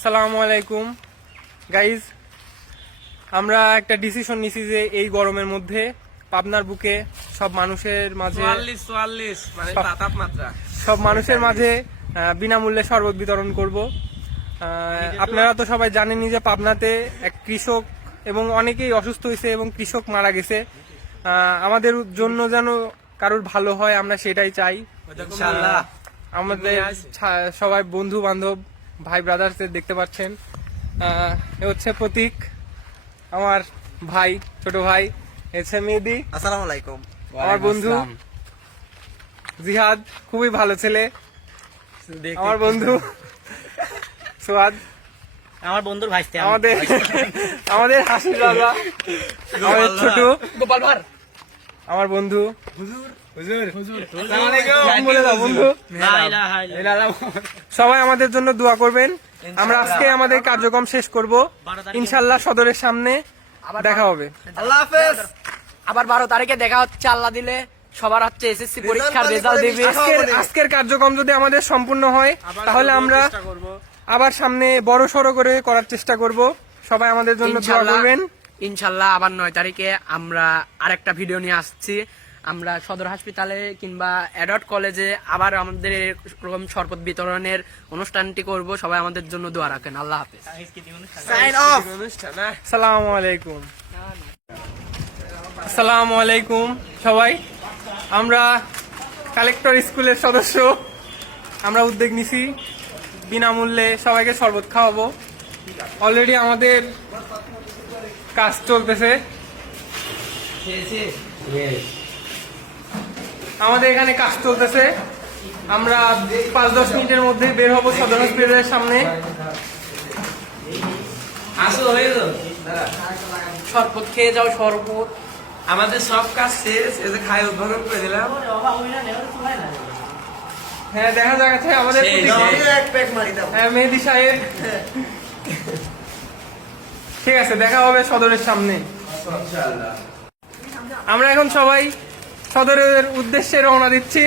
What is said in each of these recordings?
আসসালামু আলাইকুম গাইজ, আমরা একটা ডিসিশন নিছি যে এই গরমের মধ্যে পাবনার বুকে সব মানুষের মাঝে সব মানুষের মাঝে বিনামূল্যে শরবত বিতরণ করব। আপনারা তো সবাই জানেনই যে পাবনাতে এক কৃষক এবং অনেকেই অসুস্থ হয়েছে এবং কৃষক মারা গেছে। আমাদের জন্য যেন কারোর ভালো হয় আমরা সেটাই চাই। আমাদের সবাই বন্ধু বান্ধব ভাই ব্রাদার্সদের দেখতে পাচ্ছেন। এ হচ্ছে প্রতীক, আমার ভাই, ছোট ভাই। হচ্ছে মেহেদি, আসসালামু আলাইকুম। আমার বন্ধু জিহাদ, খুবই ভালো ছেলে। আমার বন্ধু সোয়াদ, আমার বন্ধুর ভাইস্তে আমাদের হাসির রাজা, আমাদের ছোট গোপাল ভার, আমার বন্ধু সবাই আমাদের জন্য দোয়া করবেন। আমরা আজকে আমাদের কার্যক্রম শেষ করব ইনশাল্লাহ। সদরের সামনে দেখা হবে। আল্লাহ হাফেজ। আবার 12 তারিখে দেখা হচ্ছে আল্লাহ দিলে। সবার হচ্ছে এসএসসি পরীক্ষার রেজাল্ট দিবে। আজকের কার্যক্রম যদি আমাদের সম্পূর্ণ হয় তাহলে আমরা আবার সামনে বড় সড়ো করে করার চেষ্টা করব। সবাই আমাদের জন্য দোয়া করবেন ইনশাল্লাহ। আবার 9 তারিখে আমরা আরেকটা ভিডিও নিয়ে আসছি। আমরা সদর হাসপাতালে কিংবা অ্যাডট কলেজে আবার আমাদের এরকম শরবত বিতরণের অনুষ্ঠানটি করব। সবাই আমাদের জন্য দোয়া রাখেন। আল্লাহ হাফেজ। Sign off. আসসালামু আলাইকুম। আসসালামু আলাইকুম সবাই। আমরা কালেক্টর স্কুলের সদস্য, আমরা উদ্যোগ নিছি বিনামূল্যে সবাইকে শরবত খাওয়াবো। অলরেডি আমাদের কাজ চলতেছে। আমাদের এখানে কাজ চলতেছে। আমরা 5-10 মিনিটের মধ্যে বের হবো সদর হসপিটালের সামনে। শরবত খেয়ে যাও, শরবত। আমাদের সব কাজ শেষ, এসে খাই উদ্বোধন করে দিলাম। হ্যাঁ, দেখা যাচ্ছে আমাদের মেহেদি সাহেব। ঠিক আছে, দেখা হবে সদরের সামনে। আমরা এখন সবাই সদরের উদ্দেশ্যে রওনা দিচ্ছি।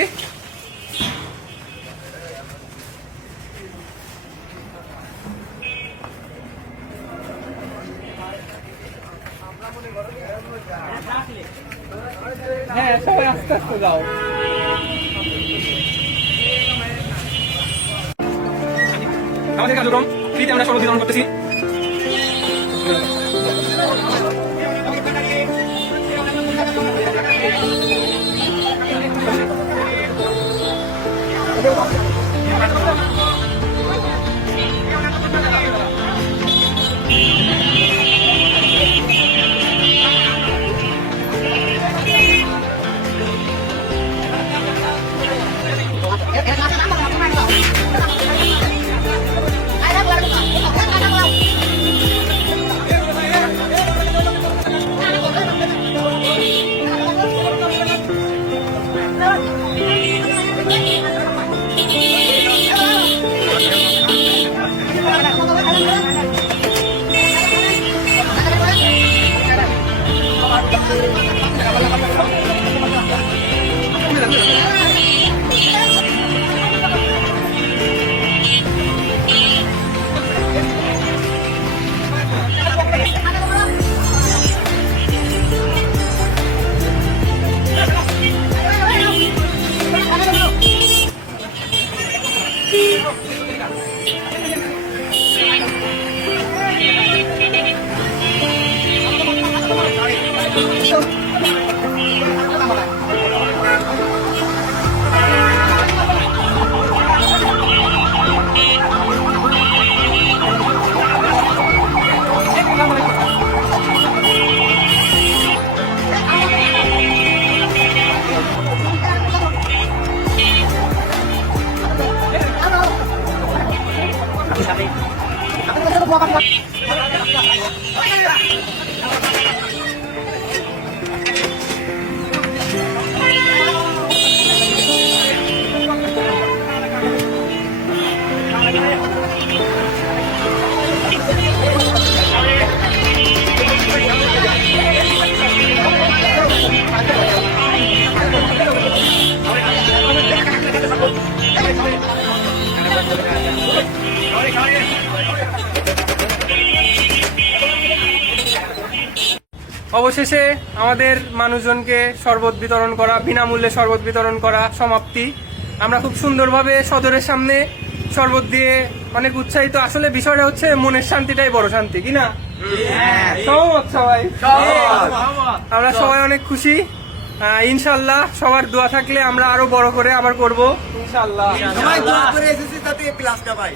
হ্যাঁ, সবাই আস্তে আস্তে যাও। আমাদের কার্যক্রম ফ্রিতে আমরা শরবত বিতরণ করতেছি। অবশেষে আমাদের মানুষজনকে শরবত বিতরণ করা, বিনামূল্যে শরবত বিতরণ করা সমাপ্তি। আমরা খুব সুন্দরভাবে সদরের সামনে শরবত দিয়ে অনেক উৎসাহিত। আসলে বিষয়টা হচ্ছে মনের শান্তিটাই বড় শান্তি, কি না? সহমত সবাই? আমরা সবাই অনেক খুশি। ইনশাল্লাহ সবার দোয়া থাকলে আমরা আরো বড় করে আবার করব ইনশাল্লাহ। সবাই দোয়া করে এসেছি যাতে প্লাসটা পাই।